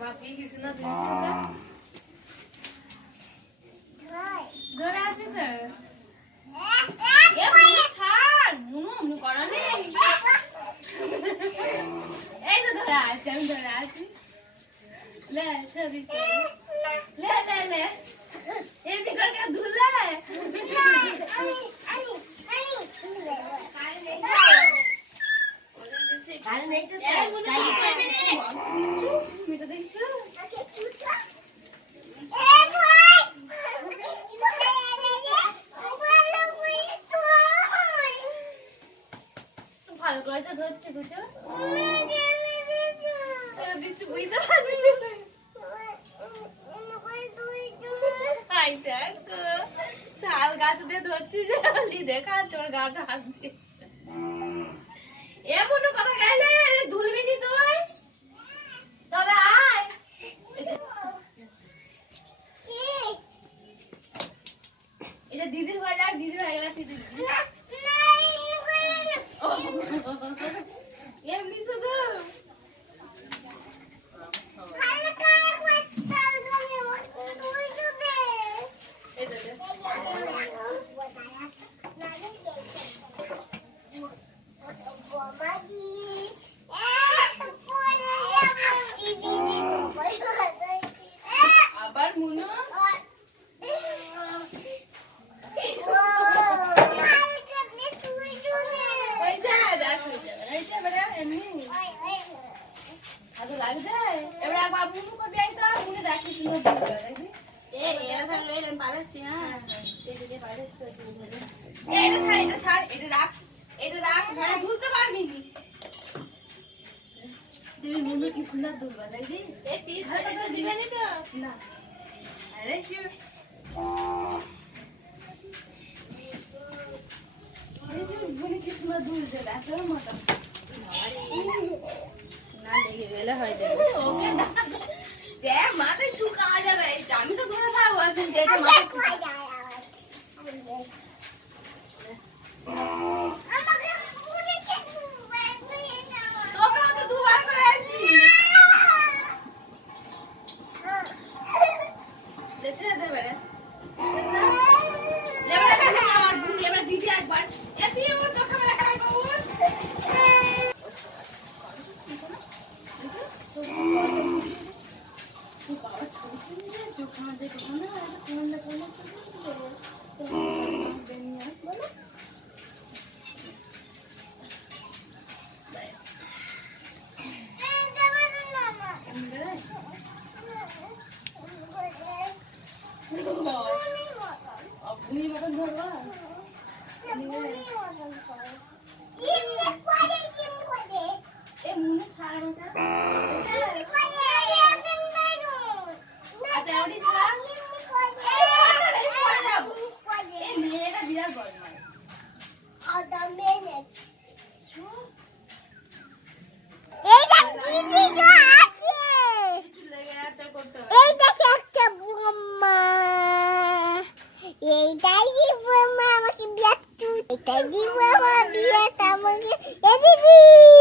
বাপি কিছু না ধরে আছে তো ছাড় মুনু করা নেই এই তো ধরে আছে আমি ধরে আছি লে ছবি লে লে লে এমনি করে ধুলে ভালো করে তো ধরছে বুঝছো দিচ্ছি বুঝতে পারছি শাল গাছ দিয়ে ধরছি যে দেখা তোর গাটা হাত দিয়ে এমন কথা গেলে ধুলবি নি তুই তবে আয় এটা দিদির হয়ে যাক দিদির হয়ে গেল দিদি এমনি শুধু আবার মুনো কি সুন্দর দুলবা দেখবি দিবে নি তো না আরে কি সুন্দর দুলছে দেখো মতো না দেখে গেলে হয় ওকে দেখ মাথায় চুকা যাবে আমি তো ঘুরে থাকবো একদিন যেটা মাথায় Tadi mama biasa mungkin. Ya Didi.